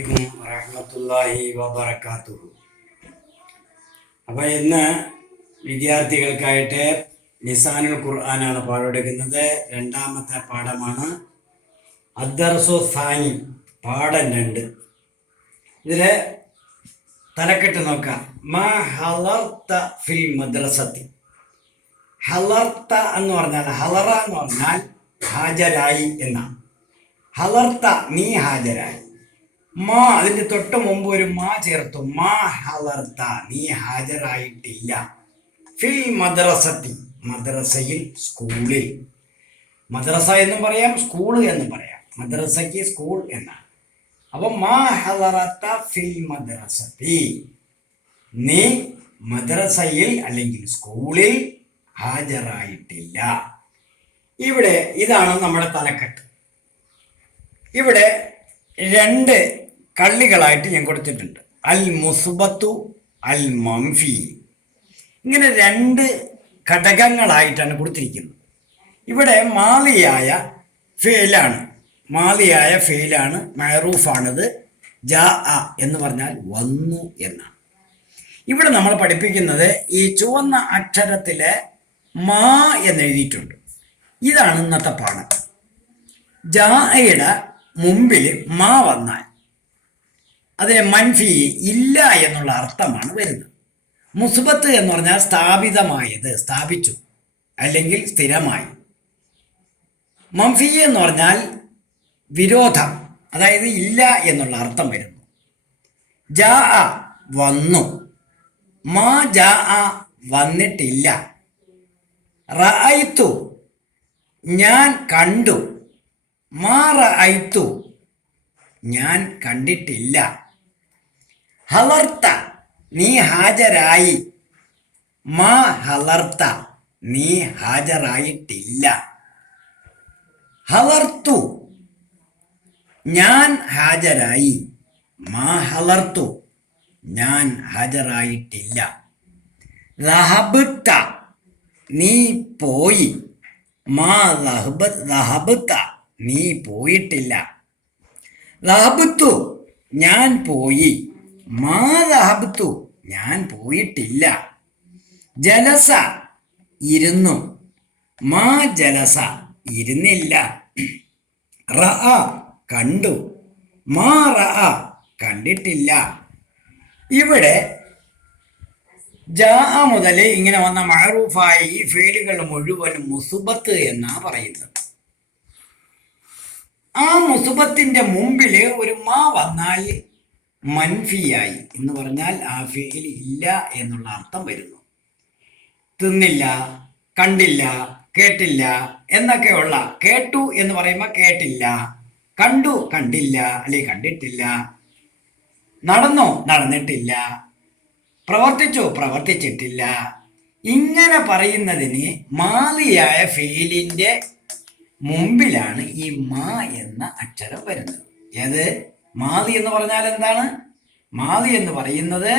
അലൈക്കും വറഹ്മത്തുള്ളാഹി വബറകാതുഹു. അപ്പോൾ ഇന്ന് വിദ്യാർത്ഥികൾക്കായിട്ട് ലിസാനുൽ ഖുർആനാണ് പാഠമെടുക്കുന്നത്. രണ്ടാമത്തെ പാഠമാണ് അദ്ദർസു സാനി, പാഠം 2. ഇതിലെ തലക്കെട്ട് നോക്കാം. മാ ഹലർത്ത ഫിൽ മദ്രസത്തി. ഹലർത്ത എന്ന് പറഞ്ഞാൽ, ഹലറ എന്ന് പറഞ്ഞാൽ ഹാജരായി എന്നാണ്. ഹലർത്ത, നീ ഹാജരായി. മാ, അതിന്റെ തൊട്ട് മുമ്പ് ഒരു മാ ചേർത്തു. മാ ഹലർത്ത, നീ ഹാജരായിട്ടില്ല. ഫിൽ മദ്രസത്തി, മദ്രസയിൽ, സ്കൂളിൽ. മദ്രസ എന്നും പറയാം, സ്കൂള് എന്നും പറയാം. മദ്രസയ്ക്ക് സ്കൂൾ എന്നാണ്. അപ്പൊ മാ ഹലറത്ത ഫിൽ മദ്രസത്തി, നീ മദ്രസയിൽ അല്ലെങ്കിൽ സ്കൂളിൽ ഹാജരായിട്ടില്ല. ഇവിടെ ഇതാണ് നമ്മുടെ തലക്കെട്ട്. ഇവിടെ 2 കള്ളികളായിട്ട് ഞാൻ കൊടുത്തിട്ടുണ്ട്. അൽ മുസ്ബത്തു, അൽ മംഫി. ഇങ്ങനെ 2 ഘടകങ്ങളായിട്ടാണ് കൊടുത്തിരിക്കുന്നത്. ഇവിടെ മാലിയായ ഫെയിലാണ്, മഅറൂഫാണിത്. ജാ എന്ന് പറഞ്ഞാൽ വന്നു എന്നാണ്. ഇവിടെ നമ്മൾ പഠിപ്പിക്കുന്നത് ഈ ചുവന്ന അക്ഷരത്തിലെ മാ എന്നെഴുതിയിട്ടുണ്ട്. ഇതാണ് ഇന്നത്തെ പാഠം. ജായുടെ മുമ്പിൽ മാ വന്നാൽ അതിന് മൻഫി, ഇല്ല എന്നുള്ള അർത്ഥമാണ് വരുന്നത്. മുസ്ബത്ത് എന്ന് പറഞ്ഞാൽ സ്ഥാപിതമായത്, സ്ഥാപിച്ചു അല്ലെങ്കിൽ സ്ഥിരമായി. മംഫി എന്ന് പറഞ്ഞാൽ വിരോധം, അതായത് ഇല്ല എന്നുള്ള അർത്ഥം വരുന്നു. ജാ വന്നു, മാ ജാ വന്നിട്ടില്ല. റഅയ്തു, ഞാൻ കണ്ടു. മാ റഅയ്തു, ഞാൻ കണ്ടിട്ടില്ല. ഹലർത്ത, നീ ഹാജരായി. മാ ഹലർത്ത, നീ ഹാജരായിട്ടില്ല. ഹലർത്തു, ഞാൻ ഹാജരായി. മാ ഹലർത്തു, ഞാൻ ഹാജരായിട്ടില്ല. റഹബത്ത, നീ പോയി. മാ റഹബത്ത, നീ പോയിട്ടില്ല. റഹബത്തു, ഞാൻ പോയി. മാ റഹബത്തു, ഞാൻ പോയിട്ടില്ല. ജലസ, ഇരുന്നു. മാ ജലസ, ഇരുന്നില്ല. റഅ, കണ്ടു. മാ റഅ, കണ്ടിട്ടില്ല. ഇവിടെ ജാ മുതൽ ഇങ്ങനെ വന്ന മഅറൂഫായ ഈ ഫേലുകൾ മുഴുവനും മുസുബത്ത് എന്നാ പറയുന്നത്. ആ മുസുബത്തിന്റെ മുമ്പിൽ ഒരു മാ വന്നാൽ മൻഫിയായി എന്ന് പറഞ്ഞാൽ ആ ഫേൽ ഇല്ല എന്നുള്ള അർത്ഥം വരുന്നു. തിന്നില്ല, കണ്ടില്ല, കേട്ടില്ല എന്നൊക്കെയുള്ള, കേട്ടു എന്ന് പറയുമ്പോൾ കേട്ടില്ല, കണ്ടു കണ്ടില്ല അല്ലെങ്കിൽ കണ്ടിട്ടില്ല, നടന്നു നടന്നിട്ടില്ല, പ്രവർത്തിച്ചു പ്രവർത്തിച്ചിട്ടില്ല. ഇങ്ങനെ പറയുന്നതിന് മാലിയായ ഫെയിലിന്റെ മുമ്പിലാണ് ഈ മാ എന്ന അക്ഷരം വരുന്നത്. ഏത്? മാലി എന്ന് പറഞ്ഞാൽ എന്താണ്? മാലി എന്ന് പറയുന്നത്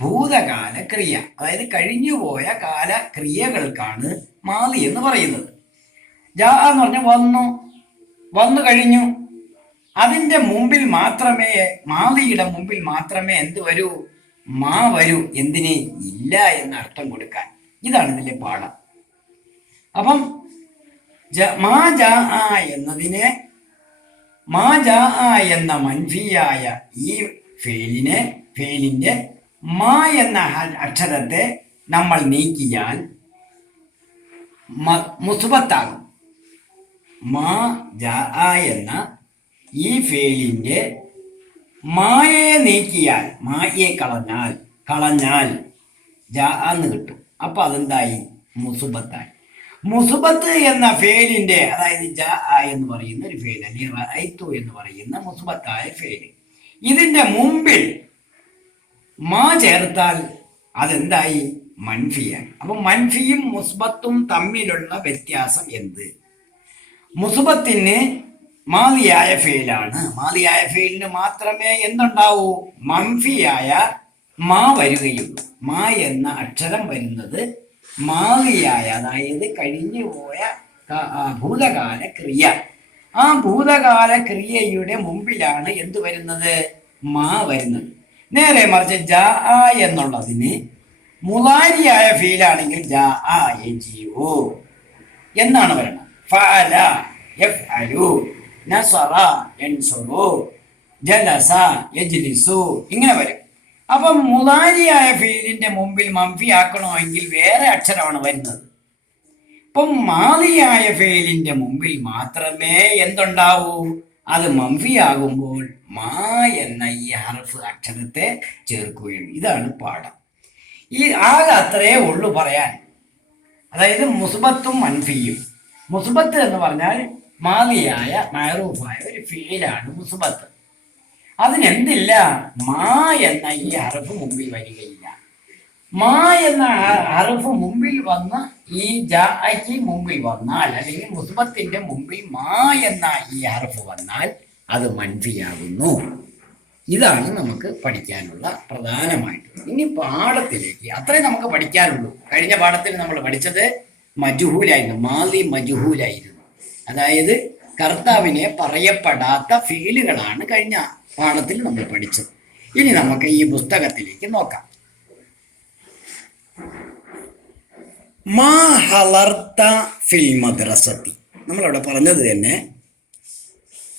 ഭൂതകാല ക്രിയ, അതായത് കഴിഞ്ഞുപോയ കാലക്രിയകൾക്കാണ് മാലി എന്ന് പറയുന്നത്. ജാ എന്ന് പറഞ്ഞാൽ വന്നു കഴിഞ്ഞു. അതിൻ്റെ മുമ്പിൽ മാത്രമേ, മാലിയുടെ മുമ്പിൽ മാത്രമേ എന്ത് വരൂ? മാ വരൂ. എന്തിന്? ഇല്ല എന്ന അർത്ഥം കൊടുക്കാൻ. ഇതാണ് ഇതിലെ പാഠം. അപ്പം മാ ജാ എന്നതിനെ, മാ ജാ എന്ന മൻഫിയായ ഈ ഫെയിലിന്റെ മാ എന്ന അക്ഷരത്തെ നമ്മൾ നീക്കിയാൽ മുസ്ബത്താകും. മാ ജാ എന്ന ഈ ഫെയിലിന്റെ മായെ നീക്കിയാൽ, മായെ കളഞ്ഞാൽ ജാ എന്ന് കിട്ടും. അപ്പൊ അതെന്തായി? മുസുബത്തായി. മുസുബത്ത് എന്ന ഫെയിലിന്റെ, അതായത് ജാ എന്ന് പറയുന്ന ഒരു ഫെയിൽ, അല്ലെങ്കിൽ റഅയ്തു എന്ന് പറയുന്ന മുസുബത്തായ ഫെയിൽ, ഇതിന്റെ മുമ്പിൽ മാ ചേർത്താൽ അതെന്തായി? മൻഫിയായി. അപ്പൊ മൻഫിയും മുസ്ബത്തും തമ്മിലുള്ള വ്യത്യാസം എന്ത്? മുസുബത്തിന് മാലിയായ ഫെയിലാണ്. മാലിയായ ഫെയിലിന് മാത്രമേ എന്തുണ്ടാവൂ? മൻഫിയായ മാ വരികയുള്ളൂ. മാ എന്ന അക്ഷരം വരുന്നത് മാലിയായ, അതായത് കഴിഞ്ഞു പോയ ഭൂതകാല ക്രിയ. ആ ഭൂതകാല ക്രിയയുടെ മുമ്പിലാണ് എന്ത് വരുന്നത്? മാ വരുന്നത്. നേരെ മറിച്ച് ജാ എന്നുള്ളതിന് മുളാരിയായ ഫീലാണെങ്കിൽ ജാ യജിഉ എന്നാണ് പറയുന്നത്. ഫഅല യഫ്അലു, നസറ യൻസുറു, ജലസ യജ്ലിസു, ഇങ്ങനെ വരും. അപ്പം മുളാരിയായ ഫീലിന്റെ മുമ്പിൽ മംഫി ആക്കണമെങ്കിൽ വേറെ അക്ഷരമാണ് വരുന്നത്. ഇപ്പം മാലിയായ ഫീലിന്റെ മുമ്പിൽ മാത്രമേ എന്തുണ്ടാവൂ, അത് മംഫിയാകുമ്പോൾ മാ എന്ന ഈ ഹർഫ് അക്ഷരത്തെ ചേർക്കുകയുള്ളൂ. ഇതാണ് പാഠം. ഈ ആകെ അത്രയേ ഉള്ളൂ പറയാൻ. അതായത് മുസ്ബത്തും മൻഫിയും. മുസ്ബത്ത് എന്ന് പറഞ്ഞാൽ മാലിയായ മഅറൂഫായ ഒരു ഫീലാണ് മുസ്ബത്ത്. അതിനെന്തില്ല, മാ എന്ന ഈ ഹർഫ് മുമ്പിൽ വരികയില്ല. മാ എന്ന ഹർഫ് മുമ്പിൽ വന്ന് ഈ ജാഅയ്ക്ക് മുമ്പിൽ വന്നാൽ, അല്ലെങ്കിൽ മുസ്ബത്തിന്റെ മുമ്പിൽ മാ എന്ന ഈ ഹർഫ് വന്നാൽ അത് മൻഫിയാകുന്നു. ഇതാണ് നമുക്ക് പഠിക്കാനുള്ള പ്രധാനമായിട്ട്. ഇനി പാഠത്തിലേക്ക് അത്രേ നമുക്ക് പഠിക്കാനുള്ളൂ. കഴിഞ്ഞ പാഠത്തിൽ നമ്മൾ പഠിച്ചത് മജ്ഹൂലായിരുന്നു, മാലി മജ്ഹൂലായിരുന്നു. അതായത് കർത്താവിനെ പറയപ്പെടാത്ത ഫീലുകളാണ് കഴിഞ്ഞ പാഠത്തിൽ നമ്മൾ പഠിച്ചത്. ഇനി നമുക്ക് ഈ പുസ്തകത്തിലേക്ക് നോക്കാം. മാ ഹലർത്ത ഫിൽ മദ്രസത്തി, നമ്മളവിടെ പറഞ്ഞത് തന്നെ,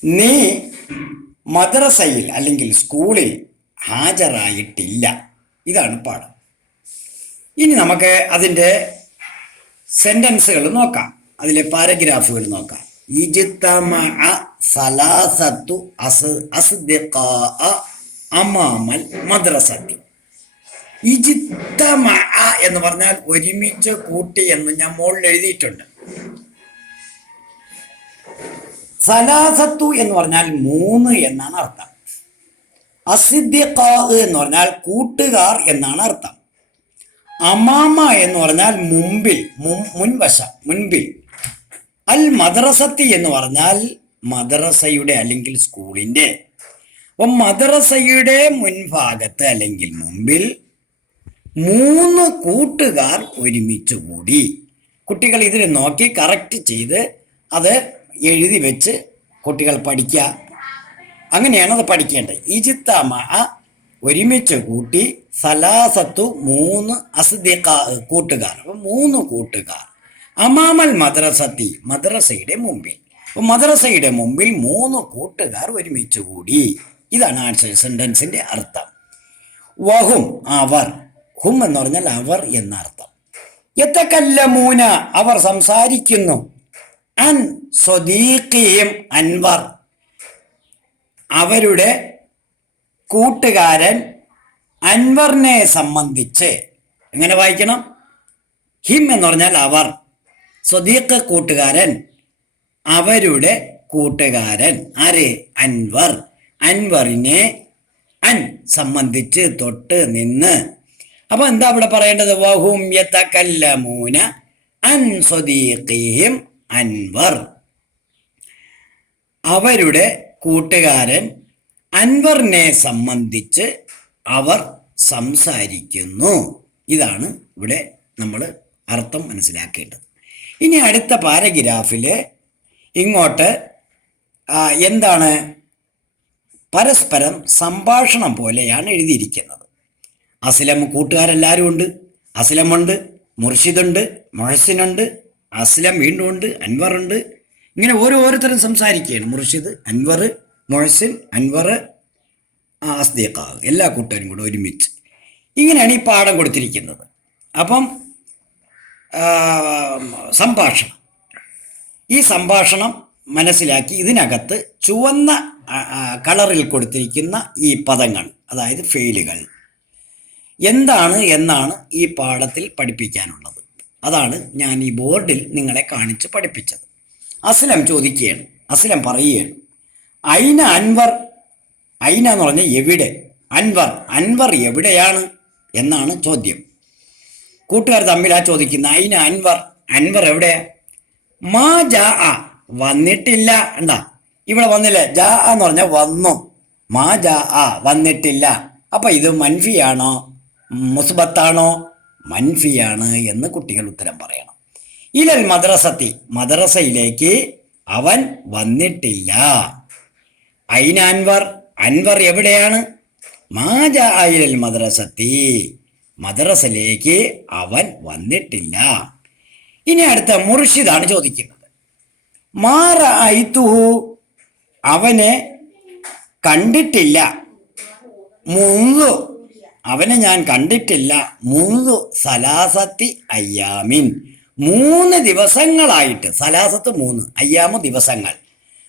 നീ മദ്രസയിൽ അല്ലെങ്കിൽ സ്കൂളിൽ ഹാജരായിട്ടില്ല. ഇതാണ് പാഠം. ഇനി നമുക്ക് അതിൻ്റെ സെന്റൻസുകൾ നോക്കാം, അതിലെ പാരഗ്രാഫുകൾ നോക്കാം. ഇജ്തമഅ സലാസത്തു അസ്ദിഖാഅ അമാമൽ മദ്രസത്തി. ഇജ്തമഅ എന്ന് പറഞ്ഞാൽ ഒരുമിച്ച് കൂട്ടി എന്ന് ഞാൻ മുകളിൽ എഴുതിയിട്ടുണ്ട്. സലാസത്തു എന്ന് പറഞ്ഞാൽ 3 എന്നാണ് അർത്ഥം. അസ്ദിഖാ എന്ന് പറഞ്ഞാൽ കൂട്ടുകാർ എന്നാണ് അർത്ഥം. അമാമ എന്ന് പറഞ്ഞാൽ മുമ്പിൽ, മുൻവശം, മുൻപിൽ. അൽ മദ്രസത്തി എന്ന് പറഞ്ഞാൽ മദ്രസയുടെ അല്ലെങ്കിൽ സ്കൂളിൻ്റെ. അപ്പം മദ്രസയുടെ മുൻഭാഗത്ത് അല്ലെങ്കിൽ മുമ്പിൽ 3 കൂട്ടുകാർ ഒരുമിച്ച് കൂടി. കുട്ടികൾ ഇതിൽ നോക്കി കറക്റ്റ് ചെയ്ത് അത് എഴുതി വെച്ച് കുട്ടികൾ പഠിക്കുക. അങ്ങനെയാണ് അത് പഠിക്കേണ്ടത്. ഇജ്തമഅ ഒരുമിച്ച് കൂട്ടി, സലാസത്തു 3 അസ്ദിഖാ കൂട്ടുകാർ, അപ്പം 3 കൂട്ടുകാർ. അമാമൽ മദ്രസത്തി മദ്രസയുടെ മുമ്പിൽ, അപ്പം മദ്രസയുടെ മുമ്പിൽ 3 കൂട്ടുകാർ ഒരുമിച്ച് കൂടി. ഇതാണ് ആൻസർ സെന്റൻസിന്റെ അർത്ഥം. വഹും അവർ, ഹും എന്ന് പറഞ്ഞാൽ അവർ എന്നർത്ഥം. യതകല്ലമൂന അവർ സംസാരിക്കുന്നു. അൻ സ്വദീഖിഹിം അൻവർ അവരുടെ കൂട്ടുകാരൻ അൻവറിനെ സംബന്ധിച്ച്. എങ്ങനെ വായിക്കണം? ഹിം എന്ന് പറഞ്ഞാൽ അവർ, സ്വദീഖ് കൂട്ടുകാരൻ, അവരുടെ കൂട്ടുകാരൻ ആര്? അൻവർ. അൻവറിനെ അൻ സംബന്ധിച്ച്, തൊട്ട്, നിന്ന്. അപ്പൊ എന്താ ഇവിടെ പറയേണ്ടത്? വഹും യതകല്ലമൂന അൻ സ്വദീഖിഹിം അൻവർ അവരുടെ കൂട്ടുകാരൻ അൻവറിനെ സംബന്ധിച്ച് അവർ സംസാരിക്കുന്നു. ഇതാണ് ഇവിടെ നമ്മൾ അർത്ഥം മനസ്സിലാക്കേണ്ടത്. ഇനി അടുത്ത പാരഗ്രാഫിൽ ഇങ്ങോട്ട് എന്താണ്? പരസ്പരം സംഭാഷണം പോലെയാണ് എഴുതിയിരിക്കുന്നത്. അസ്ലം കൂട്ടുകാരെല്ലാവരും ഉണ്ട്. അസ്ലമുണ്ട്, മുർഷിദുണ്ട്, മൊഹസിനുണ്ട്, അസ്ലം വീണ്ടും ഉണ്ട്, അൻവറുണ്ട്. ഇങ്ങനെ ഓരോരുത്തരും സംസാരിക്കുകയാണ്. മുർഷിദ്, അൻവർ, മൊഹസിൻ, അൻവർ, അസ്ദീഖ, എല്ലാ കൂട്ടുകാരും കൂടെ ഒരുമിച്ച്. ഇങ്ങനെയാണ് ഈ പാഠം കൊടുത്തിരിക്കുന്നത്. അപ്പം സംഭാഷണം, ഈ സംഭാഷണം മനസ്സിലാക്കി ഇതിനകത്ത് ചുവന്ന കളറിൽ കൊടുത്തിരിക്കുന്ന ഈ പദങ്ങൾ, അതായത് ഫെയിലുകൾ എന്താണ് എന്നാണ് ഈ പാഠത്തിൽ പഠിപ്പിക്കാനുള്ളത്. അതാണ് ഞാൻ ഈ ബോർഡിൽ നിങ്ങളെ കാണിച്ച് പഠിപ്പിച്ചത്. അസ്ലം ചോദിക്കുകയാണ്, അസ്ലം പറയുകയാണ്, ഐന അൻവർ. ഐന എന്ന് പറഞ്ഞാൽ എവിടെ? അൻവർ, അൻവർ എവിടെയാണ് എന്നാണ് ചോദ്യം. കൂട്ടുകാർ തമ്മിലാ ചോദിക്കുന്നത്. ഐന അൻവർ, അൻവർ എവിടെയാ? മാ ജാ വന്നിട്ടില്ല. എന്താ ഇവിടെ വന്നില്ല? ജാ എന്ന് പറഞ്ഞാൽ വന്നു. മാ ജാ വന്നിട്ടില്ല. അപ്പൊ ഇത് മൻഫിയാണോ മുസ്ബത്താണോ? മൻഫിയാണ് എന്ന് കുട്ടികൾ ഉത്തരം പറയണം. ഇലൽ മദ്രസത്തി, മദ്രസയിലേക്ക് അവൻ വന്നിട്ടില്ല. ഐന അൻവർ, അൻവർ എവിടെയാണ്? മാജായിരൽ മദ്രസത്തി, മദ്രസയിലേക്ക് അവൻ വന്നിട്ടില്ല. ഇനി അടുത്ത മുർഷിദാണ് ചോദിക്കുന്നത്. മാറ ഐത്തുഹു, അവനെ കണ്ടിട്ടില്ല. മുൻതു, അവനെ ഞാൻ കണ്ടിട്ടില്ല. മുൻതു സലാസത്തി അയ്യാമിൻ, 3 ദിവസങ്ങളായിട്ട്. സലാസത്ത് 3, അയ്യാമു ദിവസങ്ങൾ.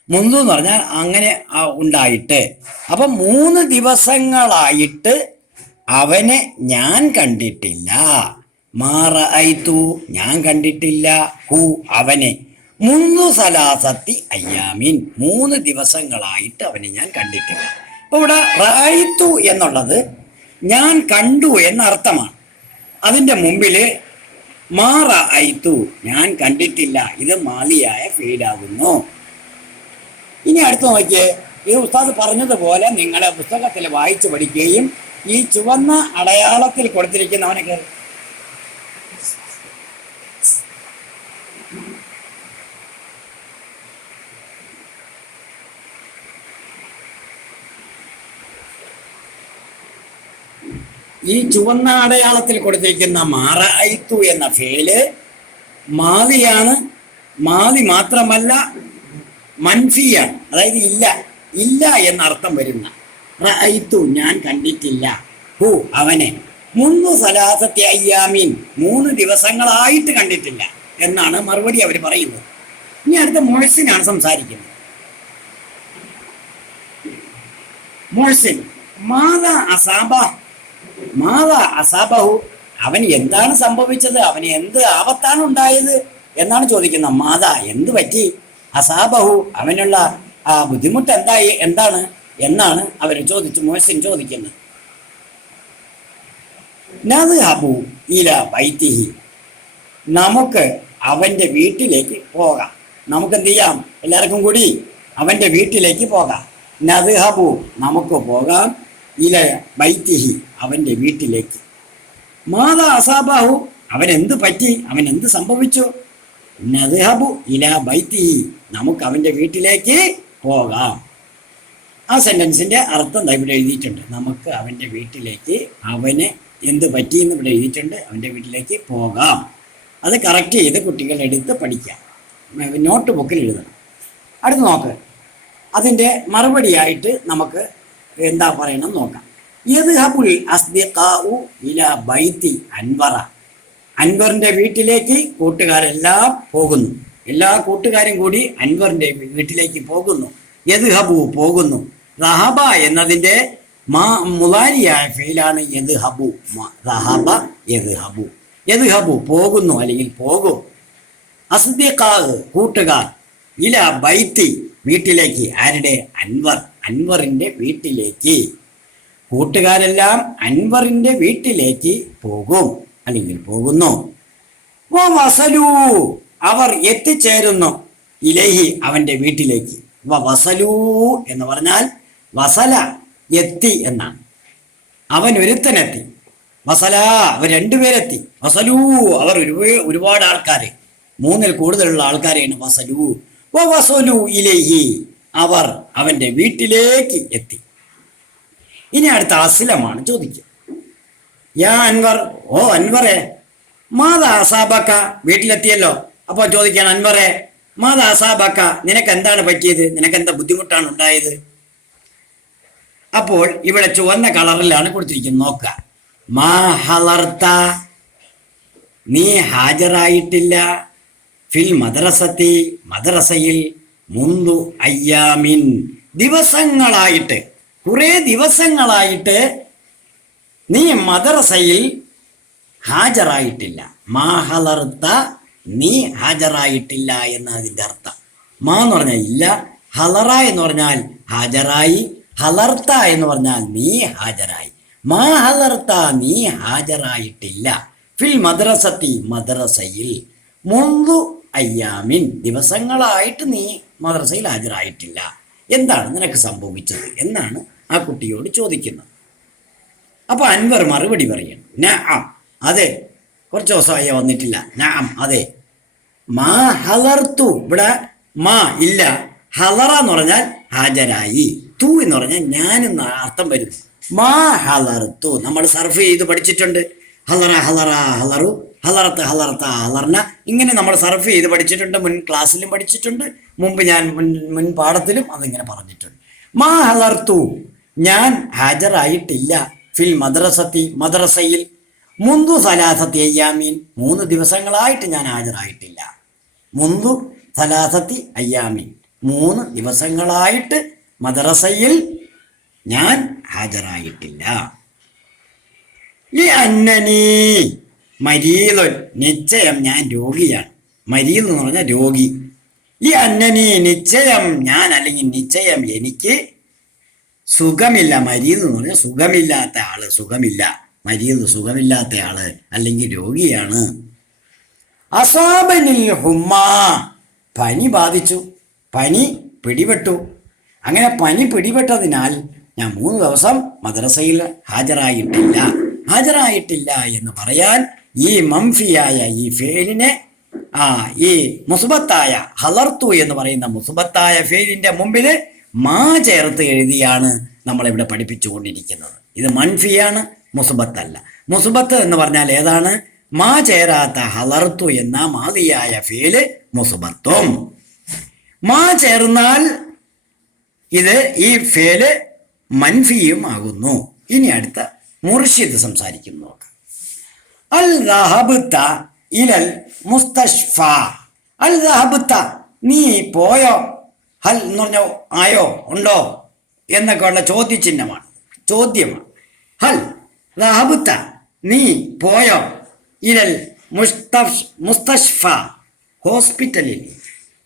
മുൻതു എന്ന് പറഞ്ഞാൽ അങ്ങനെ ഉണ്ടായിട്ട്. അപ്പം 3 ദിവസങ്ങളായിട്ട് അവനെ ഞാൻ കണ്ടിട്ടില്ല. മാറ ഐത്തു, ഞാൻ കണ്ടിട്ടില്ല. ഹു, അവനെ. മുൻതു സലാസത്തി അയ്യാമിൻ, 3 ദിവസങ്ങളായിട്ട് അവനെ ഞാൻ കണ്ടിട്ടില്ല. അപ്പൊ ഇവിടെ റഅയ്തു എന്നുള്ളത് ഞാൻ കണ്ടു എന്ന അർത്ഥമാണ്. അതിൻ്റെ മുമ്പിൽ മാറ ഐത്തു, ഞാൻ കണ്ടിട്ടില്ല, ഇത് മാലിയായ ഫീലാകുന്നു. ഇനി അടുത്ത് നോക്കിയേ, ഈ ഉസ്താദ് പറഞ്ഞതുപോലെ നിങ്ങളെ പുസ്തകത്തിൽ വായിച്ചു പഠിക്കുകയും ഈ ചുവന്ന അടയാളത്തിൽ കൊടുത്തിരിക്കുന്നവനെ കയറി ഈ ചുവന്ന അടയാളത്തിൽ കൊടുത്തിരിക്കുന്ന മാറ ഐത്തു എന്ന ഫേല് മാലിയാണ്. മാലി മാത്രമല്ല മൻഫിയാണ്, അതായത് ഇല്ല, ഇല്ല എന്നർത്ഥം വരുന്ന റഅയ്തു, ഞാൻ കണ്ടിട്ടില്ല. ഹു, അവനെ. മുൻപ് സലാസത്തി അയ്യാമീൻ, 3 ദിവസങ്ങളായിട്ട് കണ്ടിട്ടില്ല എന്നാണ് മറുപടി അവർ പറയുന്നത്. ഇനി അടുത്ത മുഹ്സിനാണ് സംസാരിക്കുന്നത്. മുഹ്സിൻ, മാതാ അസാബ, മാതാ അസാബഹു, അവന് എന്താണ് സംഭവിച്ചത്, അവന് എന്ത് ആപത്താണ് ഉണ്ടായത് എന്നാണ് ചോദിക്കുന്നത്. മാതാ, എന്ത് പറ്റി, അസാബഹു, അവനുള്ള ആ ബുദ്ധിമുട്ട് എന്താണ് എന്നാണ് അവർ മുഹ്സിൻ ചോദിക്കുന്നത്. നദ്ഹബു ഇലാ ബൈതിഹി, നമുക്ക് അവൻ്റെ വീട്ടിലേക്ക് പോകാം. നമുക്ക് എന്ത് ചെയ്യാം, എല്ലാവർക്കും കൂടി അവൻ്റെ വീട്ടിലേക്ക് പോകാം. നദ്ഹബു, നമുക്ക് പോകാം. ഇല ബൈതിഹി, അവൻ്റെ വീട്ടിലേക്ക്. മാതാ അസാബഹു, അവൻ എന്ത് പറ്റി, അവൻ എന്ത് സംഭവിച്ചു. നദ്ഹബു ഇലാ ബൈതിഹി, നമുക്ക് അവൻ്റെ വീട്ടിലേക്ക് പോകാം. ആ സെന്റൻസിന്റെ അർത്ഥം ഇവിടെ എഴുതിയിട്ടുണ്ട്. നമുക്ക് അവൻ്റെ വീട്ടിലേക്ക്, അവന് എന്ത് പറ്റി എന്ന് ഇവിടെ എഴുതിയിട്ടുണ്ട്. അവൻ്റെ വീട്ടിലേക്ക് പോകാം. അത് കറക്റ്റ് ചെയ്ത് കുട്ടികൾ എടുത്ത് പഠിക്കാം, നോട്ട് ബുക്കിൽ എഴുതണം. അടുത്ത് നോക്ക്, അതിൻ്റെ മറുപടിയായിട്ട് നമുക്ക് എന്താ പറയണം നോക്കാം. യദ്ഹബുൽ അസ്ദിഖാഉ ഇലാ ബൈതി അൻവറ, അൻവറിന്റെ വീട്ടിലേക്ക് കൂട്ടുകാരെല്ലാം പോകുന്നു. എല്ലാ കൂട്ടുകാരും കൂടി അൻവറിന്റെ വീട്ടിലേക്ക് പോകുന്നു. യദ്ഹബു, പോകുന്നു. റഹബ എന്നതിൻ്റെ മുളാരിയായ ഫീലാണ് യദ്ഹബു. റഹബ യദ്ഹബു, യദ്ഹബു പോകുന്നു അല്ലെങ്കിൽ പോകും. അസ്ദിഖാ, കൂട്ടുകാർ. ഇല ബൈത്തി, വീട്ടിലേക്ക്. ആരുടെ, അൻവർ, അൻവറിന്റെ വീട്ടിലേക്ക്. കൂട്ടുകാരെല്ലാം അൻവറിന്റെ വീട്ടിലേക്ക് പോകും അല്ലെങ്കിൽ പോകുന്നു. വസലു, അവർ എത്തിച്ചേരുന്നു. ഇലൈഹി, അവന്റെ വീട്ടിലേക്ക്. വസലു എന്ന് പറഞ്ഞാൽ വസല, എത്തി എന്നാണ്. അവൻ ഒരുത്തനെത്തി. വസല, അവർ 2 പേരെത്തി. വസലു, അവർ ഒരുപാട് ആൾക്കാരെ, 3-ൽ കൂടുതലുള്ള ആൾക്കാരെയാണ് വസലു. വസലു ഇലൈഹി, അവർ അവന്റെ വീട്ടിലേക്ക് എത്തി. ഇനി അടുത്ത അസ്ലമാണ് ചോദിക്കുക. യാ അൻവർ, ഓ അൻവറെ, മാതാ അസാബക്ക, വീട്ടിലെത്തിയല്ലോ. അപ്പോൾ ചോദിക്കാൻ, അൻവറെ മാതാ അസാബക്ക, നിനക്ക് എന്താണ് പറ്റിയത്, നിനക്ക് എന്താ ബുദ്ധിമുട്ടാണ് ഉണ്ടായത്. അപ്പോൾ ഇവിടെ ചുവന്ന കളറിലാണ് കൊടുത്തിരിക്കുന്നത്. നോക്ക, മാ ഹലർത്ത, നീ ഹാജരായിട്ടില്ല. ഫിൽ മദ്രസത്തി, മദ്രസയിൽ. മുൻതു അയ്യാമിൻ, ദിവസങ്ങളായിട്ട്, കുറെ ദിവസങ്ങളായിട്ട് നീ മദ്രസയിൽ ഹാജരായിട്ടില്ല. മാ ഹലർത്ത, നീ ഹാജരായിട്ടില്ല എന്നതിൻ്റെ അർത്ഥം. മാ എന്ന് പറഞ്ഞാൽ ഇല്ല, ഹലറ എന്ന് പറഞ്ഞാൽ ഹാജരായി, ഹലർത്ത എന്ന് പറഞ്ഞാൽ നീ ഹാജരായി. മാ ഹലർത്ത, നീ ഹാജരായിട്ടില്ല. ഫിൽ മദ്രസത്തി, മദ്രസയിൽ. മുൻതു അയ്യാമിൻ, ദിവസങ്ങളായിട്ട് നീ മദ്രസയിൽ ഹാജരായിട്ടില്ല. എന്താണ് നിനക്ക് സംഭവിച്ചത് എന്നാണ് ആ കുട്ടിയോട് ചോദിക്കുന്നത്. അപ്പൊ അൻവർ മറുപടി പറയണം. നഅം, അതെ, കുറച്ച് ദിവസമായി വന്നിട്ടില്ല. നഅം, അതെ. മാ ഹലർത്തു, ഇവിടെ മാ ഇല്ല, ഹലറ എന്ന് പറഞ്ഞാൽ ഹാജരായി, തു എന്ന് പറഞ്ഞാൽ ഞാൻ എന്ന അർത്ഥം വരുന്നു. മാ ഹലർത്തു നമ്മൾ സർഫ് ചെയ്ത് പഠിച്ചിട്ടുണ്ട്. ഹലറ ഹലറ ഹലറു, ഹലറത്ത് ഹലറത്ത ഹലർന, ഇങ്ങനെ നമ്മൾ സർഫ് ചെയ്ത് പഠിച്ചിട്ടുണ്ട്. മുൻ ക്ലാസ്സിലും പഠിച്ചിട്ടുണ്ട്, മുമ്പ് ഞാൻ മുൻ പാഠത്തിലും അതിങ്ങനെ പറഞ്ഞിട്ടുണ്ട്. മാ ഹലർത്തു, ഞാൻ ഹാജരായിട്ടില്ല. ഫിൽ മദ്രസത്തി, മദ്രസയിൽ. മുന്തു സലാസത്തി അയ്യാമീൻ, 3 ദിവസങ്ങളായിട്ട് ഞാൻ ഹാജരായിട്ടില്ല. മുന്തു സലാസത്തി അയ്യാമീൻ, 3 ദിവസങ്ങളായിട്ട് മദ്രസയിൽ ഞാൻ ഹാജരായിട്ടില്ല. അന്നനീ മരീദുൻ, നിശ്ചയം ഞാൻ രോഗിയാണ്. മരീദ് എന്ന് പറഞ്ഞാൽ രോഗി. അന്നനീ നിശ്ചയം ഞാൻ, അല്ലെങ്കിൽ നിശ്ചയം എനിക്ക് സുഖമില്ല. മരീദ് എന്ന് പറഞ്ഞാൽ സുഖമില്ലാത്ത ആള്, സുഖമില്ല. മരീദ് സുഖമില്ലാത്ത ആള് അല്ലെങ്കിൽ രോഗിയാണ്. അസാബനിൽ ഹുമ്മ, പനി ബാധിച്ചു, പനി പിടിപെട്ടു. അങ്ങനെ പനി പിടിപെട്ടതിനാൽ ഞാൻ 3 ദിവസം മദ്രസയിൽ ഹാജരായിട്ടില്ല. ഹാജരായിട്ടില്ല എന്ന് പറയാൻ ഈ മംഫിയായ ഈ ഫേലിനെ ഈ മുസ്ബത്തായ ഹലർത്തു എന്ന് പറയുന്ന മുസ്ബത്തായ ഫേലിന്റെ മുമ്പിൽ മാ ചേർത്ത് എഴുതിയാണ് നമ്മളിവിടെ പഠിപ്പിച്ചുകൊണ്ടിരിക്കുന്നത്. ഇത് മൻഫിയാണ്, മുസ്ബത്തല്ല. മുസ്ബത്ത് എന്ന് പറഞ്ഞാൽ ഏതാണ്? മാ ചേരാത്ത ഹലർത്തു എന്ന മാദിയായ ഫേല് മുസ്ബത്തും. മാ ചേർന്നാൽ ഇത് ഈ ഫേല് മൻഫിയും ആകുന്നു. ഇനി അടുത്ത മുർഷിദ് സംസാരിക്കുന്നു നോക്കാം. അൽ ദഹബ്ത ഇലൽ മുസ്തഷ്ഫ. അൽ ദഹബ്ത, നീ പോയോ? ഹൽ എന്ന് പറഞ്ഞോ ആയോ, ഉണ്ടോ എന്നൊക്കെയുള്ള ചോദ്യചിഹ്നമാണ്, ചോദ്യമാണ്. ഹൽ ദഹബ്ത, നീ പോയോ? ഇലൽ മുസ്തഷ്ഫ,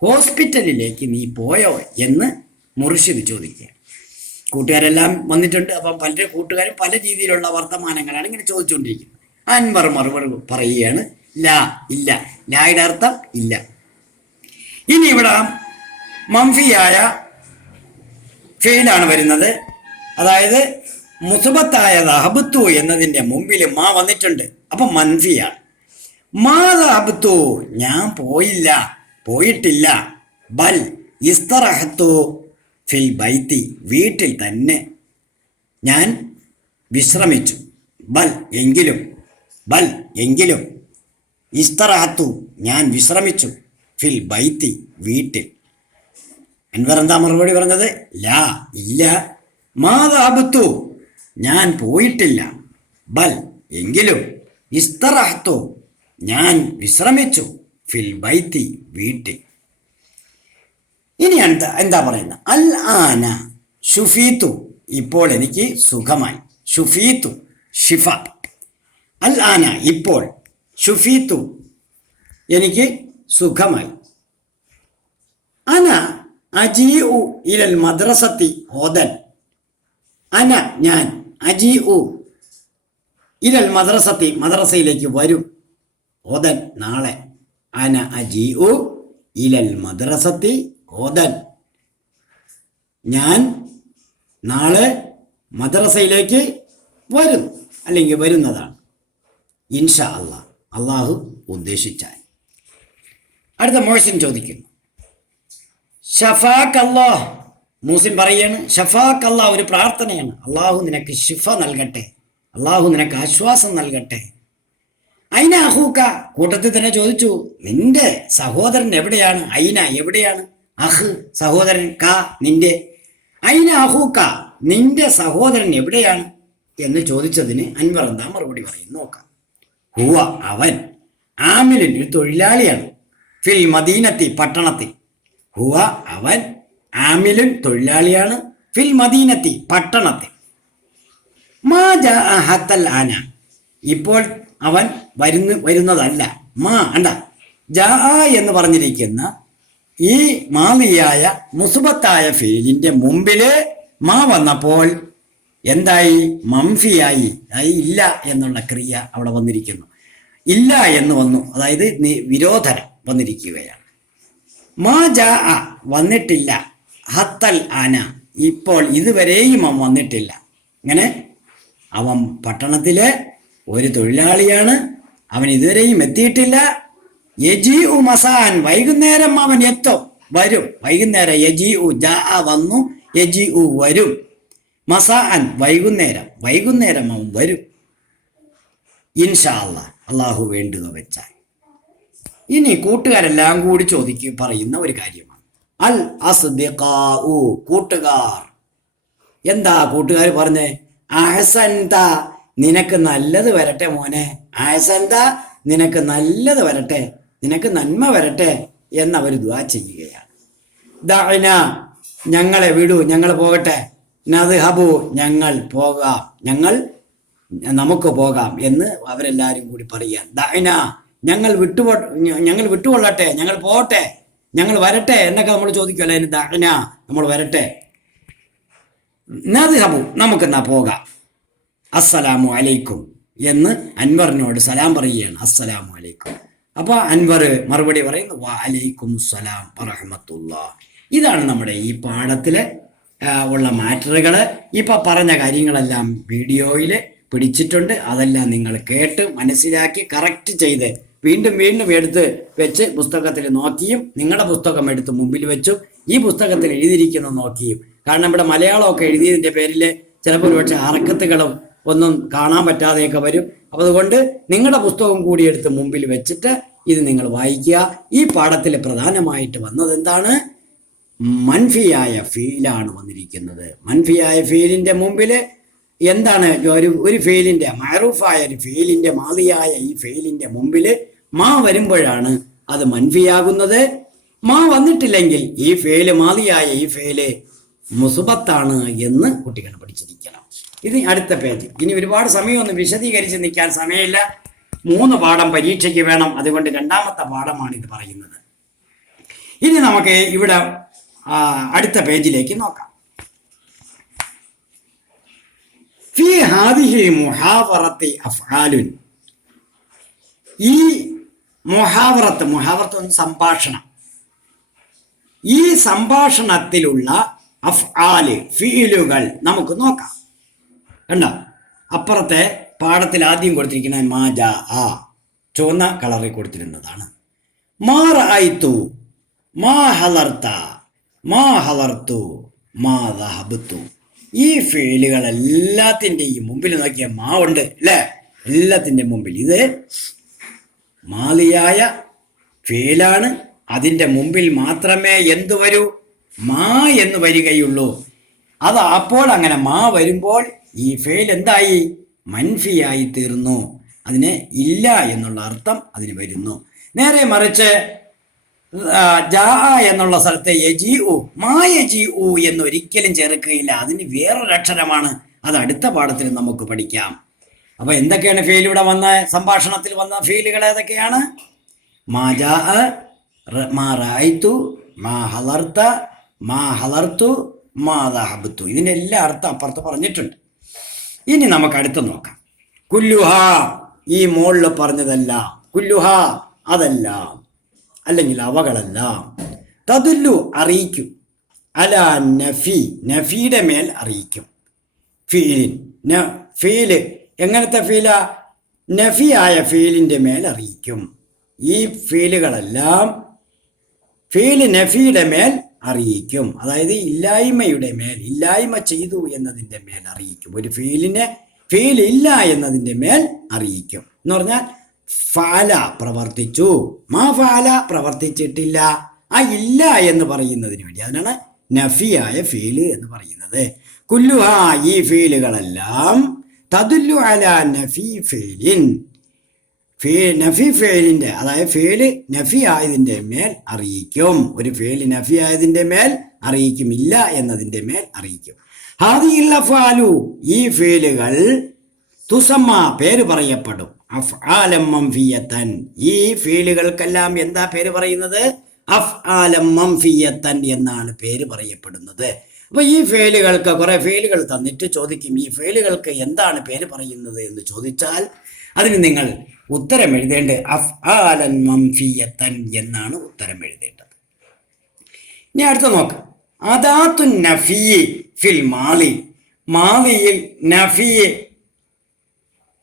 ഹോസ്പിറ്റലിലേക്ക് നീ പോയോ എന്ന് മുർഷിദ് ചോദിക്കുക. കൂട്ടുകാരെല്ലാം വന്നിട്ടുണ്ട്. അപ്പം പല കൂട്ടുകാരും പല രീതിയിലുള്ള വർത്തമാനങ്ങളാണ് ഇങ്ങനെ ചോദിച്ചുകൊണ്ടിരിക്കുന്നത്. അൻവർ മറുപടി പറയുകയാണ്, ലാ, ഇല്ല. ലായുടെ അർത്ഥം ഇല്ല. ഇനി ഇവിടെ മംഫിയായ ഫെയിലാണ് വരുന്നത്. അതായത് മുസ്ബത്തായ ദഹബ്തു എന്നതിൻ്റെ മുമ്പിൽ മാ വന്നിട്ടുണ്ട്. അപ്പം മൻഫിയാണ്. മാ ദഹബ്തു, ഞാൻ പോയില്ല, പോയിട്ടില്ല. ബൽ ഇസ്തറഹത്തു ഫിൽ ബൈത്തി, വീട്ടിൽ തന്നെ ഞാൻ വിശ്രമിച്ചു. ബൽ എങ്കിലും ഇസ്തറഹത്തു, ഞാൻ വിശ്രമിച്ചു. ഫിൽ ബൈത്തി, വീട്ടിൽ. അൻവർ എന്താ മറുപടി പറഞ്ഞത്? ലാ, ഇല്ല. മാ ദഹബ്തു, ഞാൻ പോയിട്ടില്ല. ബൽ, എങ്കിലും. ഇസ്തറഹത്തു, ഞാൻ വിശ്രമിച്ചു. ഫിൽ ബൈത്തി, വീട്ടിൽ. ഇനി എന്താ പറയുന്നത്? അൽ ആന ഷുഫീത്തു, ഇപ്പോൾ എനിക്ക് സുഖമായി. ഷുഫീത്തു, ഷിഫ. അൽ ആന, ഇപ്പോൾ. ഷുഫീത്തു, എനിക്ക് സുഖമായി. അന അജീഉ ഇലൽ മദ്രസത്തി ഹോദൻ. അന, ഞാൻ. അജീഉ ഇലൽ മദ്രസത്തി, മദ്രസയിലേക്ക് വരും. ഹോദൻ, നാളെ. അന അജീഉ ഇലൽ മദ്രസത്തി ഹോദൻ, ഞാൻ നാളെ മദ്രസയിലേക്ക് വരും, അല്ലെങ്കിൽ വരുന്നതാണ്. ഇൻഷാ അല്ലാഹ്, അള്ളാഹു ഉദ്ദേശിച്ചാൽ. അടുത്ത മോഹസിൻ ചോദിക്കുന്നു, ഷഫാക്ക് അല്ലാഹ്. മൂസിൻ പറയാണ്, ഷഫാക്ക് അല്ലാഹ് ഒരു പ്രാർത്ഥനയാണ്. അള്ളാഹു നിനക്ക് ഷിഫ നൽകട്ടെ, അള്ളാഹു നിനക്ക് ആശ്വാസം നൽകട്ടെ. ഐന അഹൂക്ക, കൂട്ടത്തിൽ തന്നെ ചോദിച്ചു, നിന്റെ സഹോദരൻ എവിടെയാണ്? ഐന, എവിടെയാണ്? അഹ്, സഹോദരൻ. ക, നിന്റെ. ഐന അഹൂക്ക, നിന്റെ സഹോദരൻ എവിടെയാണ് എന്ന് ചോദിച്ചതിന് അൻവർ എന്താ മറുപടി പറയും നോക്കാം. ഹുവ, അവൻ. ആമിലുൻ, ഒരു തൊഴിലാളിയാണ്. ഫിൽ മദീനത്തി, പട്ടണത്തിൽ. ഹുവ, അവൻ. ആമിലുൻ, തൊഴിലാളിയാണ്. ഫിൽ മദീനത്തി, പട്ടണത്തിൽ. മാ ജാ ഹത്തൽ ആന, ഇപ്പോൾ അവൻ വരുന്നതല്ല. മാ അണ്ട, ജാ എന്ന് പറഞ്ഞിരിക്കുന്ന ഈ മാലിയായ മുസ്ബത്തായ ഫീലിന്റെ മുമ്പില് മാ വന്നപ്പോൾ എന്തായി? മംഫിയായി. ഇല്ല എന്നുള്ള ക്രിയ അവിടെ വന്നിരിക്കുന്നു. ഇല്ല എന്ന് വന്നു, അതായത് വിരോധനം വന്നിരിക്കുകയാണ്. മാ ജാ, വന്നിട്ടില്ല. ഹത്തൽ ആന, ഇപ്പോൾ ഇതുവരെയും അവൻ വന്നിട്ടില്ല. ഇങ്ങനെ അവൻ പട്ടണത്തിലെ ഒരു തൊഴിലാളിയാണ്, അവൻ ഇതുവരെയും എത്തിയിട്ടില്ല. യജീഉ മസാൻ, വൈകുന്നേരം അവൻ എത്തും, വരും. വൈകുന്നേരം യജീഉ, ജാ വന്നു, യജീഉ വരും. മസാഅൻ വൈകുന്നേരം, വൈകുന്നേരം അവൻ വരും. ഇൻഷാ അല്ലാഹ്, അള്ളാഹു വേണ്ടുക വെച്ചാൽ. ഇനി കൂട്ടുകാരെല്ലാം കൂടി പറയുന്ന ഒരു കാര്യമാണ് അൽ അസ്ദിഖാഉ, കൂട്ടുകാർ. എന്താ കൂട്ടുകാർ പറഞ്ഞേ? അഹസൻത, നിനക്ക് നല്ലത് വരട്ടെ മോനെ, അഹസൻത, നിനക്ക് നല്ലത് വരട്ടെ, നിനക്ക് നന്മ വരട്ടെ എന്നവർ ദുആ ചെയ്യുകയാണ്. ദഅന, ഞങ്ങളെ വിടൂ, ഞങ്ങൾ പോകട്ടെ, നദ്ഹബു, ഞങ്ങൾ പോകാം, നമുക്ക് പോകാം എന്ന് അവരെല്ലാവരും കൂടി പറയാൻ. ദഅന, ഞങ്ങൾ വിട്ടുകൊള്ളട്ടെ, ഞങ്ങൾ പോകട്ടെ, ഞങ്ങൾ വരട്ടെ എന്നൊക്കെ നമ്മൾ ചോദിക്കുമല്ലോ. അതിന് ദഅന, നമ്മൾ വരട്ടെ. നദ്ഹബു, നമുക്കെന്നാ പോകാം. അസ്സലാമു അലൈക്കും എന്ന് അൻവറിനോട് സലാം പറയുകയാണ്. അസ്സലാമു അലൈക്കും. അപ്പൊ അൻവർ മറുപടി പറയുന്നു വ അലൈക്കും സലാം വറഹ്മത്തുള്ളാഹ്. ഇതാണ് നമ്മുടെ ഈ പാഠത്തിലെ ഉള്ള മാറ്ററുകൾ. ഇപ്പൊ പറഞ്ഞ കാര്യങ്ങളെല്ലാം വീഡിയോയിൽ പിടിച്ചിട്ടുണ്ട്. അതെല്ലാം നിങ്ങൾ കേട്ട് മനസ്സിലാക്കി കറക്റ്റ് ചെയ്ത് വീണ്ടും വീണ്ടും എടുത്ത് വെച്ച് പുസ്തകത്തിൽ നോക്കിയും നിങ്ങളുടെ പുസ്തകം എടുത്ത് മുമ്പിൽ വെച്ചും ഈ പുസ്തകത്തിൽ എഴുതിയിരിക്കുന്നത് നോക്കിയും, കാരണം ഇവിടെ മലയാളമൊക്കെ എഴുതിയതിൻ്റെ പേരിൽ ചിലപ്പോൾ ഒരുപക്ഷെ ഹർക്കത്തുകളും ഒന്നും കാണാൻ പറ്റാതെയൊക്കെ വരും. അപ്പോൾ അതുകൊണ്ട് നിങ്ങളുടെ പുസ്തകം കൂടി എടുത്ത് മുമ്പിൽ വെച്ചിട്ട് ഇത് നിങ്ങൾ വായിക്കുക. ഈ പാഠത്തിൽ പ്രധാനമായിട്ട് വന്നത് എന്താണ്? മൻഫിയായ ഫീലാണ് വന്നിരിക്കുന്നത്. മൻഫിയായ ഫീലിൻ്റെ മുമ്പിൽ എന്താണ്? ഒരു ഫെയിലിൻ്റെ, മഅറൂഫായ ഒരു ഫെയിലിൻ്റെ, മാദിയായ ഈ ഫെയിലിൻ്റെ മുമ്പിൽ മാ വരുമ്പോഴാണ് അത് മൻഫിയാകുന്നത്. മാ വന്നിട്ടില്ലെങ്കിൽ ഈ ഫെയില്, മാദിയായ ഈ ഫെയില് മുസുബത്താണ് എന്ന് കുട്ടികൾ പഠിച്ചിരിക്കണം. ഇത് അടുത്ത പേജ്. ഇനി ഒരുപാട് സമയമൊന്നും വിശദീകരിച്ച് നിൽക്കാൻ സമയമില്ല. 3 പാഠം പരീക്ഷയ്ക്ക് വേണം. അതുകൊണ്ട് 2ാമത്തെ പാഠമാണ് ഇത് പറയുന്നത്. ഇനി നമുക്ക് ഇവിടെ അടുത്ത പേജിലേക്ക് നോക്കാം. ഫീ ഹാദിഹി മുഹാവറത്തി അഫ്ആലുൻ. ഈ മുഹാവറത്ത് എന്ന് സംഭാഷണം. ഈ സംഭാഷണത്തിലുള്ള അഫ്ആല്, ഫീലുകൾ നമുക്ക് നോക്കാം. കണ്ടോ? അപ്പുറത്തെ പാഠത്തിൽ ആദ്യം കൊടുത്തിരിക്കുന്ന മാ ജാ ആ, ചുവന്ന കളറിൽ കൊടുത്തിരുന്നതാണ്. മാ റഅയ്തു, മാ ഹലർത, മാ ഹലർത്തു, മാ ദഹബത്തു. ഈ ഫീലുകൾ എല്ലാത്തിൻ്റെയും മുമ്പിൽ നോക്കിയ മാ ഉണ്ട് അല്ലേ? എല്ലാത്തിൻ്റെ മുമ്പിൽ ഇത് മാലിയായ ഫീലാണ്. അതിൻ്റെ മുമ്പിൽ മാത്രമേ എന്തു വരൂ? മാ എന്ന് വരികയുള്ളൂ. അത് അപ്പോൾ അങ്ങനെ മാ വരുമ്പോൾ ഈ ഫെയിൽ എന്തായി? മൻഫിയായി തീർന്നു. അതിന് ഇല്ല എന്നുള്ള അർത്ഥം അതിന് വരുന്നു. നേരെ മറിച്ച് ജാ എന്നുള്ള സ്ഥലത്തെ യജീഉ, മാ യജീഉ എന്നൊരിക്കലും ചേർക്കുകയില്ല. അതിന് വേറൊരക്ഷരമാണ്. അത് അടുത്ത പാഠത്തിൽ നമുക്ക് പഠിക്കാം. അപ്പൊ എന്തൊക്കെയാണ് ഫെയിൽ ഇവിടെ വന്ന സംഭാഷണത്തിൽ വന്ന ഫെയിലുകൾ ഏതൊക്കെയാണ്? മാ ജാ, മാ റഅയ്തു, മാ ഹലർത, മാ ഹലർത്തു, മാ ദഹബത്തു. ഇതിൻ്റെ എല്ലാ അർത്ഥം അപ്പുറത്ത് പറഞ്ഞിട്ടുണ്ട്. ഇനി നമുക്ക് അടുത്ത് നോക്കാം. കുല്ലുഹ, ഈ മുകളിൽ പറഞ്ഞതെല്ലാം, കുല്ലുഹ അതെല്ലാം, അല്ലെങ്കിൽ അവകളെല്ലാം, തദുല്ലു അറിയിക്കും, അല നഫി, നഫിയുടെ മേൽ അറിയിക്കും. ഫീലിൻ, ഫീല് എങ്ങനത്തെ ഫീല? നഫിയായ ഫീലിൻ്റെ മേൽ അറിയിക്കും. ഈ ഫീലുകളെല്ലാം ഫീല് നഫിയുടെ മേൽ അറിയിക്കും. അതായത് ഇല്ലായ്മയുടെ മേൽ, ഇല്ലായ്മ ചെയ്തു എന്നതിൻ്റെ മേൽ അറിയിക്കും. ഒരു ഫീലിനെ ഫീൽ ഇല്ല എന്നതിൻ്റെ മേൽ അറിയിക്കും എന്ന് പറഞ്ഞാൽ ഫാല പ്രവർത്തിച്ചു, മാ ഫാല പ്രവർത്തിച്ചിട്ടില്ല, ആ ഇല്ല എന്ന് പറയുന്നതിന് വേണ്ടി. അതിനാണ് നഫിയായ ഫീല് എന്ന് പറയുന്നത്. കുല്ലുഹ, ഈ ഫീലുകളെല്ലാം, തദുല്ലു അല നഫി ഫീലിൻ, നഫി ഫേലിൻ്റെ, അതായത് ഫേല് നഫി ആയതിൻ്റെ മേൽ അറിയിക്കും. ഒരു ഫേല് നഫി ആയതിൻ്റെ മേൽ അറിയിക്കും, ഇല്ല എന്നതിൻ്റെ മേൽ അറിയിക്കും. ഹാദിഹിൽ അഫ്ആലു, ഈ ഫേലുകൾ, തുസമ്മ പേര് പറയപ്പെടും, അഫ്ആലം മംഫിയത്തൻ, ഈ ഫേലുകൾക്കെല്ലാം എന്താ പേര് പറയുന്നത്? അഫ്ആലം മംഫിയത്തൻ എന്നാണ് പേര് പറയപ്പെടുന്നത്. അപ്പൊ ഈ ഫേലുകൾക്ക് കുറെ ഫേലുകൾ തന്നിട്ട് ചോദിക്കും, ഈ ഫേലുകൾക്ക് എന്താണ് പേര് പറയുന്നത് എന്ന് ചോദിച്ചാൽ അതിന് നിങ്ങൾ ഉത്തരം എഴുതേണ്ടത് അഫ്ആലൻ മംഫിയത്തൻ എന്നാണ് ഉത്തരം എഴുതേണ്ടത്. ഇനി അടുത്ത നോക്ക്. അദാത്തു നഫി ഫിൽ മാളി, മാളിയിൽ നഫി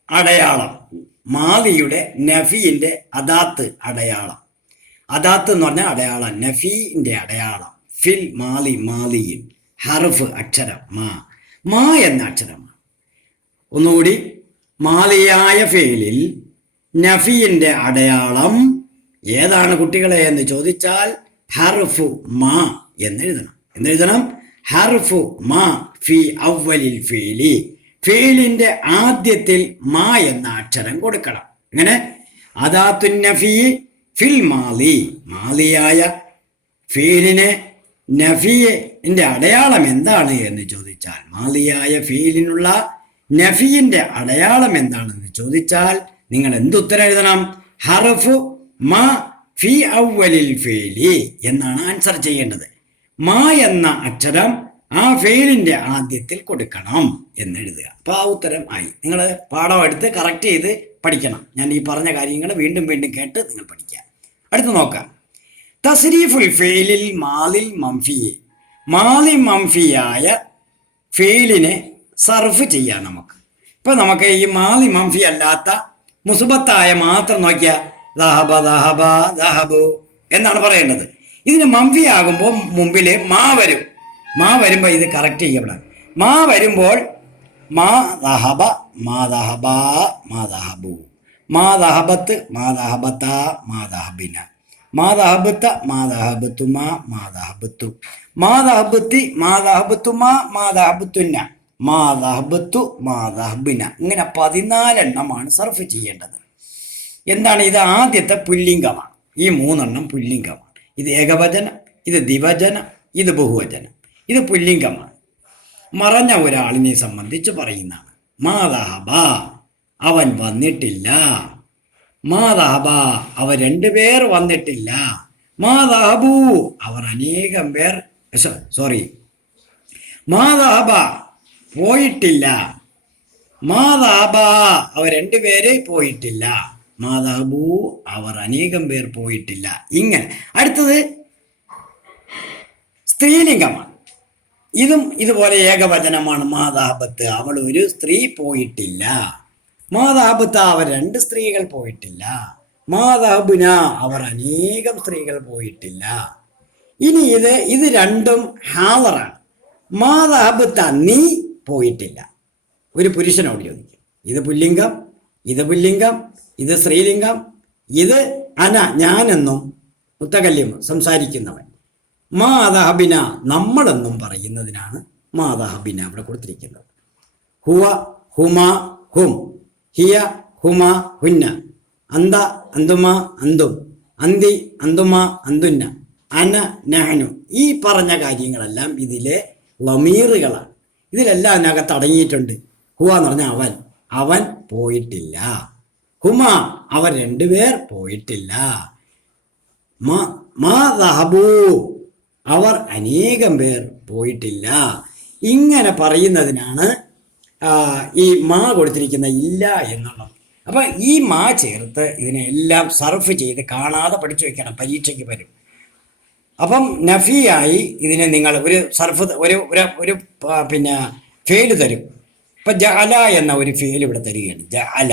അടയാളം, മാളിയുടെ നഫിന്റെ അദാത്ത് അടയാളം. അദാത്ത് എന്ന് പറഞ്ഞാൽ അടയാളം, നഫീന്റെ അടയാളം. ഫിൽ മാലി, മാലിയിൽ, ഹർഫ് അക്ഷരം മാ. മാ എന്ന അക്ഷരമാണ്. ഒന്നുകൂടി, മാലിയായ ഫെയിലിൽ നഫിയിന്റെ അടയാളം ഏതാണ് കുട്ടികളെ എന്ന് ചോദിച്ചാൽ ഹർഫു മാ എന്നെഴുതണം. എന്തെഴുതണം? ഹർഫു മാ ഫി അവലിൽ ഫെയിലി. ഫെയിലിന്റെ ആദ്യത്തിൽ മാ എന്ന അക്ഷരം കൊടുക്കണം. അങ്ങനെ അദാത്തുൻ നഫി ഫിൽ മാലി, മാലിയായ ഫീലിനെ നഫിന്റെ അടയാളം എന്താണ് എന്ന് ചോദിച്ചാൽ, മാലിയായ ഫീലിനുള്ള നഫിന്റെ അടയാളം എന്താണെന്ന് ചോദിച്ചാൽ നിങ്ങൾ എന്തുത്തരം എഴുതണം? ഹർഫു മാ ഫി അവലിൽ ഫീലി എന്നാണ് ആൻസർ ചെയ്യേണ്ടത്. മാ എന്ന അക്ഷരം ആ ഫെയിലിന്റെ ആദ്യത്തിൽ കൊടുക്കണം എന്നെഴുതുക. അപ്പൊ ആ ഉത്തരം ആയി. നിങ്ങൾ പാഠം എടുത്ത് കറക്റ്റ് ചെയ്ത് പഠിക്കണം. ഞാൻ ഈ പറഞ്ഞ കാര്യങ്ങൾ വീണ്ടും വീണ്ടും കേട്ട് നിങ്ങൾ പഠിക്കുക. അടുത്ത് നോക്കാം. തസ്രീഫുൽ ഫെയിലിൽ മാലിൽ മംഫിയെ, മാലി മംഫിയായ ഫെയിലിനെ സർഫ് ചെയ്യാം നമുക്ക്. ഇപ്പൊ നമുക്ക് ഈ മാലി മംഫി അല്ലാത്ത മുസുബത്തായ മാത്രം നോക്കിയാൽ ദഹബ ദഹബ ദഹബു എന്നാണ് പറയേണ്ടത്. ഇതിന് മംഫി ആകുമ്പോൾ മുമ്പിൽ മാ വരും. മാ വരുമ്പോൾ ഇത് കറക്റ്റ് ചെയ്യപ്പെടാം. മാ വരുമ്പോൾ മാ ദഹബ മാ ദഹബ മാ ദഹബു, മാ ദഹബത്ത് മാ ദഹബത്ത മാ ദഹബിന, മാ ദഹബത്ത മാ ദഹബത്തുമ മാ ദഹബത്തു, മാ ദഹബത്തി മാ ദഹബത്തുമ മാ ദഹബത്തുന്ന, മാ ദഹബത്തു മാ ദഹബിന. ഇങ്ങനെ 14 എണ്ണമാണ് സർഫ് ചെയ്യേണ്ടത്. എന്താണ് ഇത്? ആദ്യത്തെ പുല്ലിംഗമാണ്. ഈ 3 എണ്ണം പുല്ലിംഗമാണ്. ഇത് ഏകവചനം, ഇത് ദ്വിവചനം, ഇത് ബഹുവചനം. ഇത് പുല്ലിംഗമാണ്. മറഞ്ഞ ഒരാളിനെ സംബന്ധിച്ച് പറയുന്നതാണ്. മാദഹബ, അവൻ വന്നിട്ടില്ല. മാദഹബ, അവർ 2 പേർ വന്നിട്ടില്ല. മാദഹബു, അവർ അനേകം പേർ, സോറി, മാദഹബ പോയിട്ടില്ല. മാദഹബ, അവർ 2 പേര് പോയിട്ടില്ല. മാദഹബു, അവർ അനേകം പേർ പോയിട്ടില്ല. ഇങ്ങനെ. അടുത്തത് സ്ത്രീലിംഗമാണ്. ഇതും ഇതുപോലെ ഏകവചനമാണ്. മാദഹബത്ത്, അവൾ ഒരു സ്ത്രീ പോയിട്ടില്ല. മാദഹബത്ത, അവർ 2 സ്ത്രീകൾ പോയിട്ടില്ല. മാദഹബുന, അവർ അനേകം സ്ത്രീകൾ പോയിട്ടില്ല. ഇനി ഇത് രണ്ടും ഹാദറാണ്. മാദഹബത്ത, നീ പോയിട്ടില്ല. ഒരു പുരുഷനോട് ചോദിക്കും. ഇത് പുല്ലിംഗം, ഇത് പുല്ലിംഗം, ഇത് സ്ത്രീലിംഗം, ഇത് അന, ഞാനെന്നും മുത്തകല്യം സംസാരിക്കുന്നവൻ. മാദഹബിന, നമ്മളെന്നും പറയുന്നതിനാണ് മാദഹബിന ഇവിടെ കൊടുത്തിരിക്കുന്നത്. ഹുവ ഹുമ ഹും, ഹിയ ഹുമ ഹുന്ന, അന്ത അന്തുമ അന്തും, അന്തി അന്തുമ അന്തുന്ന, അന നഹനു. ഈ പറഞ്ഞ കാര്യങ്ങളെല്ലാം ഇതിലെ ലമീറുകളാണ്. ഇതിലെല്ലാം അതിനകത്ത് അടങ്ങിയിട്ടുണ്ട്. ഹുവ എന്ന് പറഞ്ഞാൽ അവൻ, അവൻ പോയിട്ടില്ല. ഹുമ, അവർ 2 പേർ പോയിട്ടില്ല. മാദഹബു, അവർ അനേകം പേർ പോയിട്ടില്ല. ഇങ്ങനെ പറയുന്നതിനാണ് ഈ മാ കൊടുത്തിരിക്കുന്ന ഇല്ല എന്നുള്ളത്. അപ്പം ഈ മാ ചേർത്ത് ഇതിനെല്ലാം സർഫ് ചെയ്ത് കാണാതെ പഠിച്ചു വെക്കണം, പരീക്ഷയ്ക്ക് വരും. അപ്പം നഫിയായി ഇതിനെ നിങ്ങൾ ഒരു സർഫ് ഒരു പിന്നെ ഫെയില് തരും. ഇപ്പം ജഅല എന്ന ഒരു ഫെയിൽ ഇവിടെ തരികയാണ്, ജഅല.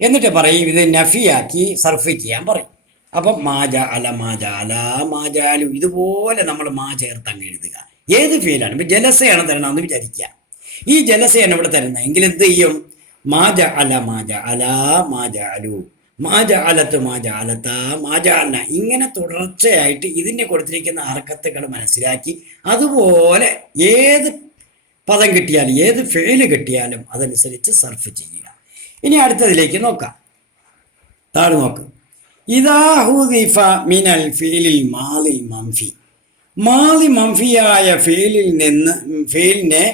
എന്നിട്ട് പറയും ഇത് നഫിയാക്കി സർഫ് ചെയ്യാൻ പറയും. അപ്പം മാജ അല മാജ അല മാജാലു, ഇതുപോലെ നമ്മൾ മാ ചേർത്ത് അങ്ങ് എഴുതുക. ഏത് ഫീലാണ്? ഇപ്പം ജലസയാണ് തരണമെന്ന് വിചാരിക്കുക. ഈ ജലസയാണ് ഇവിടെ തരുന്നത് എങ്കിൽ എന്ത് ചെയ്യും? മാജ അല മാജ അല മാജാലു, മാജ അലത്ത് മാജ അലത്ത മാജ അല. ഇങ്ങനെ തുടർച്ചയായിട്ട് ഇതിൻ്റെ കൊടുത്തിരിക്കുന്ന ഹർക്കത്തുകൾ മനസ്സിലാക്കി അതുപോലെ ഏത് പദം കിട്ടിയാലും ഏത് ഫെയില് കിട്ടിയാലും അതനുസരിച്ച് സർഫ് ചെയ്യുക. ഇനി അടുത്തതിലേക്ക് നോക്കാം. താഴെ നോക്ക്. ഇദാ ഹുദിഫ മിനൽ ഫീലിൽ മാലി മംഫി, മാലി മംഫിയായ ഫീലിൽ നിന്ന് ഫീലിനെ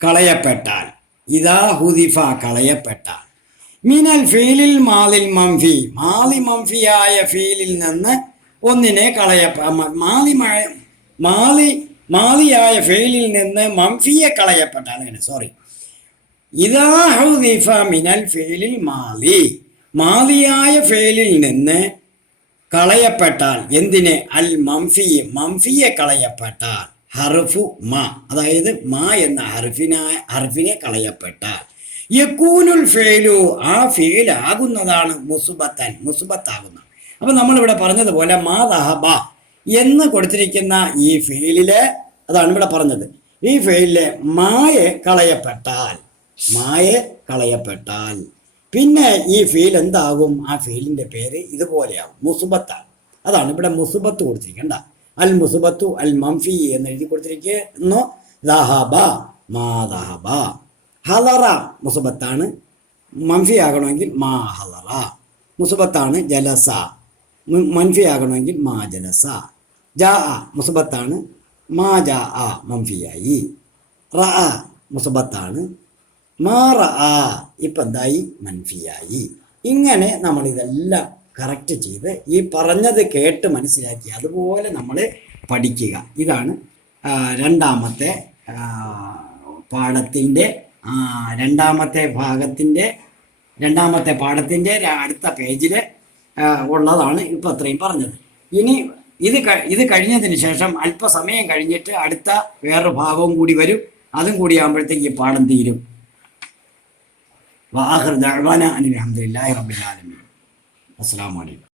കളയപ്പെട്ടാൽ, ഇദാ ഹുദിഫ കളയപ്പെട്ടാൽ, മിനൽ ഫീലിൽ മാലിൽ മംഫി, മാലി മംഫിയായ ഫീലിൽ നിന്ന് ഒന്നിനെ മാലിയായ ഫീലിൽ നിന്ന് മംഫിയെ കളയപ്പെട്ടാൽ, അങ്ങനെ സോറി, ഇദാ ഹുദിഫ മിനൽ ഫീലിൽ മാലി, മാലിയായ ഫേലിൽ നിന്ന് കളയപ്പെട്ടാൽ, എന്തിനെ? അൽ മംഫിയെ, മംഫിയെ കളയപ്പെട്ടാൽ, ഹർഫു മാ, അതായത് മാ എന്ന ഹർഫിനെ കളയപ്പെട്ടാൽ, യകൂനുൽ ഫേലു, ആ ഫേൽ ആകുന്നതാണ് മുസുബത്തൻ, മുസുബത്താകുന്ന. അപ്പൊ നമ്മളിവിടെ പറഞ്ഞതുപോലെ മാ ദഹബ എന്ന് കൊടുത്തിരിക്കുന്ന ഈ ഫേലില്, അതാണ് ഇവിടെ പറഞ്ഞത്. ഈ ഫെയിലിലെ മായെ കളയപ്പെട്ടാൽ പിന്നെ ഈ ഫീൽ എന്താകും? ആ ഫീലിന്റെ പേര് ഇതുപോലെയാകും, മുസുബത്താണ്. അതാണ് ഇവിടെ മുസുബത്ത് കൊടുത്തിരിക്കണ്ട. അൽ മുസുബത്തു അൽ മംഫി എന്ന് എഴുതി കൊടുത്തിരിക്കുന്നു. ദഹബ മാ ദഹബ. ഹലറ മുസുബത്താണ്, മംഫി ആകണമെങ്കിൽ മാ ഹലറ. മുസുബത്താണ് ജലസ, മൻഫി ആകണമെങ്കിൽ മാ ജലസ. ജാ മുസുബത്താണ്, മാ ജാ മംഫിയായി. റ മുസുബത്താണ്, മാ റ ഇപ്പം എന്തായി? മൻഫിയായി. ഇങ്ങനെ നമ്മളിതെല്ലാം കറക്റ്റ് ചെയ്ത് ഈ പറഞ്ഞത് കേട്ട് മനസ്സിലാക്കി അതുപോലെ നമ്മൾ പഠിക്കുക. ഇതാണ് രണ്ടാമത്തെ പാഠത്തിൻ്റെ രണ്ടാമത്തെ പാഠത്തിൻ്റെ അടുത്ത പേജിൽ ഉള്ളതാണ് ഇപ്പം അത്രയും പറഞ്ഞത്. ഇനി ഇത് കഴിഞ്ഞതിന് ശേഷം അല്പസമയം കഴിഞ്ഞിട്ട് അടുത്ത വേറൊരു ഭാഗവും കൂടി വരും. അതും കൂടി ആകുമ്പോഴത്തേക്ക് ഈ പാഠം തീരും. വാഹിർ ദഅ്വാനാ അനിൽ ഹംദുലില്ലാഹി റബ്ബിൽ ആലമീൻ. അസ്സലാമു അലൈക്കും.